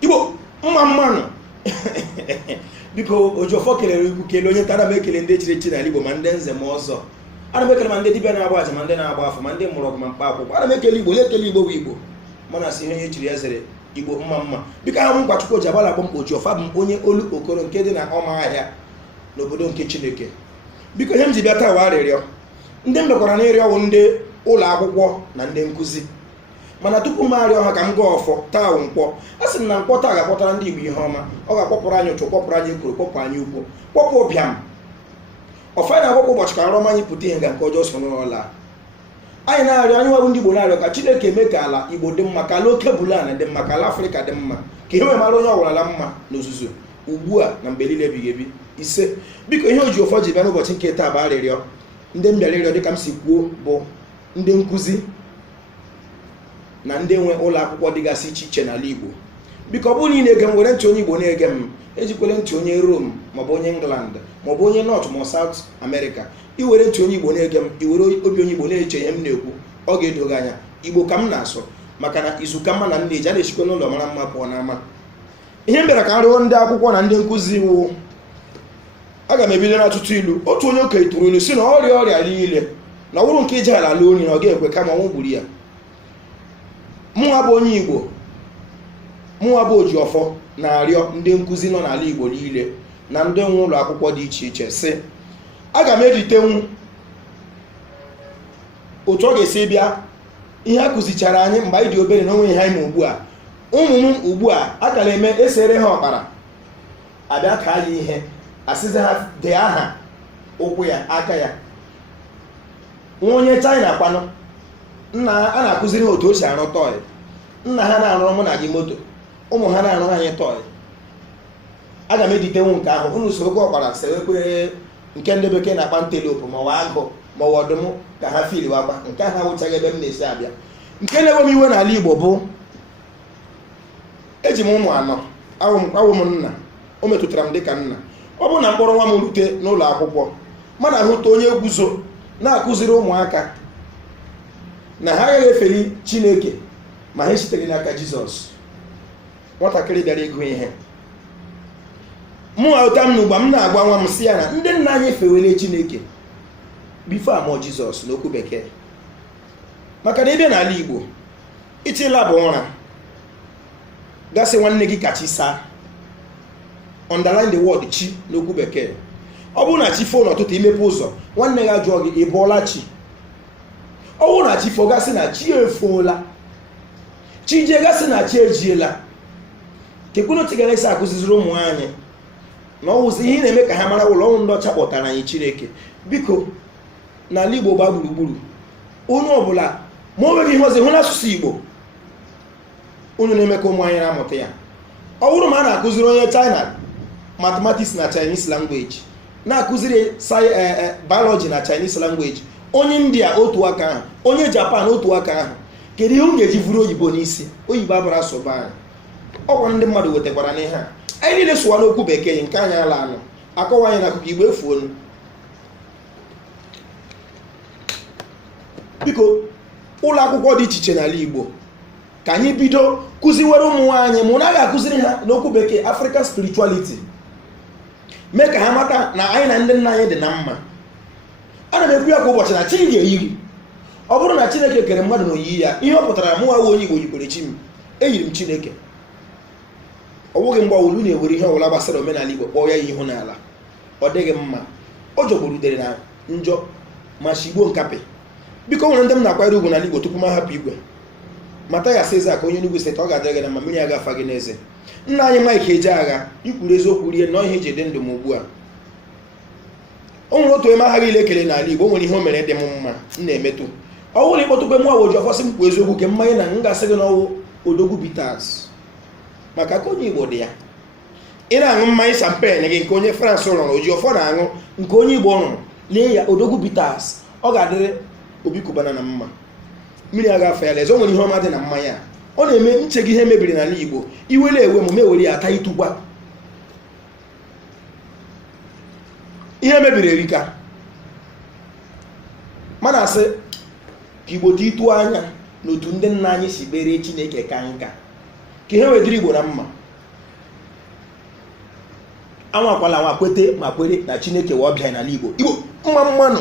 Igbo mma mmanụ biko Oji Ofo kelere ikwu kele onye tara m ekele ndị echiri echi n'ala Igbo ma ndị nze ma ọzọ. Ana m ekele ma ndị dibịa na-agba aja ma ndị na-agba afọ ma ndị mụrụ ọgụ ma mkpa akwụkwọ. Ana m ekele Igbo onye ekele Igbo bụ Igbo mana si ihe onye echiri ya zere Igbo mma mma. Biko ahụ m Nwachukwu ji agbala akpọ m Oji Ofo bụ onye olu okoro nke dị na ọma ahịa n'obodo nke Chineke. Biko ihe m ji bịa taa wa arịrịọ ndị m mekwara na ịrịọ ọwụ ndị ụlọ akwụkwọ na ndị nkụzi, mana tupu m arịọ ha ka m gaa Ọfọ taa nkwọ. A sị m na nkwọ taa ga-akpọtara ndị Igbo ihe ọma. Ọ ga-akpọpụrụ anyị ụtụ, kpọpụrụ anyị ekworo, kpọpụ anyị ukwu, kpọpụ ụbịam. Ọfa na-agbakọ ụbọchị ka nrọm anyị pụta ihe nga nke ọjọọ so n'ụlọ anyị na-arịọ, anyị nwabụ ndị Igbo na-arịọ ka Chineke eme ka ala Igbo dị mma, ka ala oke bulana dị mma, ka ala Afrịka dị mma, ka ihe mara onye ọwụrala mma n'ozuzu ugbu a na mgbe niile ebighị ebi. Ise, biko ihe Oji Ofo ji bịa n'ụbọchị nke taa bụ arịrịọ ndị m bịara ịrịọ dịka m si kwuo bụ ndị nkụzi na ndị nwe ụlọ akwụkwọ dịgasị iche iche n'ala Igbo. Biko ọ bụrụ na ị na-ege m, were ntị onye Igbo na-ege m, ejikwele ntị onye Rome maọbụ onye England maọbụ onye North ma South America. I were ntị onye Igbo na-ege m, i were obi onye Igbo na-eche ihe m na-ekwu, ọ ga-edoga anya. Igbo ka m na-asụ maka na izu ka mma na nne eji a na-echikwa n'ụlọ mara mma pụọ n'ama. Ihe m bịara ka m rịọ ndị akwụkwọ na ndị nkụzi wụ, aga m ebido n'ọtụtụ ilu. Otu onye okenye tụrụ ilu si na ọrịa niile na ọwụrụ nke ije ala ala onye na ọ ga-ekwe kama ọnwụ gburu ya. Mụnwa bụ onye Igbo, mụnwa bụ Oji Ofo na-arịọ ndị nkụzi nọ n'ala Igbo niile na ndị nwe ụlọ akwụkwọ dị iche iche sị, aga m eritenwu otu ọ ga-esi bịa ihe a kụzichara anyị mgbe anyị dị obere na onwe ihe anyị ma ugbu a. Ụmụ m ugbu a aka na-eme esere ha ọkpara abịa ka ya ihe asịzi ha dee aha ụkwụ ya, aka ya. Nwa onye China kwanụ, nna a na-akụziri ha otu o si arụ tọị. Nna ha na-arụrụ mụ na gị moto, ụmụ ha na-arụrụ anyị tọị. Aga m editenwu nke ahụ, unu sorokwa ọkpara sewekwe nke ndị bekee na-akpa antelope maọwa agụ maọwa ọdụm ka ha filiwakwa. Nke ahụ awụchaghị ebe m na-esi abịa. Nke na-ewe m iwe n'ala Igbo bụ eji m ụmụ anọ, awụ m nna, o metụtara m dịka nna. Ọ bụ na mkpọrọ nwa m rute n'ụlọ akwụkwọ, mana ahụta onye guzo na-akụziri ụmụaka na ha agaghị efeli Chineke ma ha sitere n'aka Jizọs. Nwatakịrị bịara ịgụ ihe, mụ ahụta m n'ugba m na-agwa nwa m si ya na ndị nna anyị fewele Chineke bifo amụọ Jizọs n'okwu bekee. Maka na ebe n'ala Igbo itila bụ ụra gasị nwanne gị kachi saa, underline the word chi n'okwu bekee. Ọ bụrụ na chi foo n'ụtụtụ imepe ụzọ, nwanne gị ajụọ gị ị bọọla chi. Ọ bụrụ na chi foo gasị na chi efoola, chi jee gasị na chi ejiela. Kekwunu tigara isi akụziziri ụmụ anyị na ọwụzi ihe na-eme ka ha mara ụlọ ọnwụ ndị ọcha kpọtara anyị Chineke. Biko n'ala Igbo gba gburugburu, onye ọbụla ma o nweghị ihe ọzọ hụ n'asụsụ Igbo, unu na-eme ka ụmụ anyị na-amụta ya. Ọ bụrụ ma a na-akụziri onye China mathematics na Chinese language, na-akụziri biology na Chinese language, onye India otu aka ahụ, onye Japan otu aka ahụ, kedu ihe m ga-eji vụrụ oyibo n'isi? Oyibo abụrụ asụba anyị. Ọkwa ndị mmadụ wetakwara n'ihe a. Anyị niile sụwa n'okwu bekee, nke anyị ala anụ akọwa anyị n'akụkọ Igbo efuonu. Biko ụlọ akwụkwọ dị iche iche n'ala Igbo ka anyị bido kụziwere ụmụ anyị, mụ na ga-akụziri ha n'okwu bekee African spirituality, mee ka ha mata na anyị na ndị nna anyị dị na mma. Ana m ekwu ya kwa ụbọchị na chi ga-eyi gị. Ọ bụrụ na Chineke kere mmadụ na oyiyi ya, ihe ọ pụtara mụ nwa onye Igbo yikwere chi m, eyiri m Chineke. Ọ bụghị mgbe ọwụlụ na-ewere ihe ọbụla gbasara omenala Igbo kpọọ ya ihu n'ala. Ọ dịghị mma, ọ jọgborudere na njọ ma shigbo nkapị. Biko nwere ndị m na-akwanyere ugwu n'ala Igbo tupu m ahapụ igwe. Mata ya sị ka onye Enugu steeti, ọ ga-adịrị gị na ma mmiri agafa gị n'eze. Nna anyị Mike eje agha ikwuru eziokwu rie nọọ ihe eji dị ndụ m ugbu a. O nwere otu eme agha ile ekele n'ala Igbo, o nwere ihe o mere dị m mma m na-emetụ. Ọ bụrụ ịkpọtụkwe mụ Oji Ofo sị m kwuo eziokwu ke mmanya na m ga-asị gị n'ọwụ odogwu bitters, maka ka onye Igbo dị ya. Ị na-aṅụ mmanya champagne gị nke onye France rụrụ, Oji Ofo na-aṅụ nke onye Igbo rụrụ, lee ya odogwu bitters, ọ ga-adịrị Obi Kubana na mma. Mmiri agafe ya leze, o nwere ihe ọma dị na mmanya. Ọ na-eme nche gị ihe mebiri n'ala Igbo, iwele ewe m mewere ya ata ịtụkwa. Ihe mebiri erika, mana asị ka Igbo dị ịtụ anya n'otu ndị nna anyị si bere Chineke ka nka, ka ihe wedịrị Igbo na mma. anwakwala anwa kwete ma kwere na Chineke wa ọbịa n'ala Igbo. Igbo mma mmanụ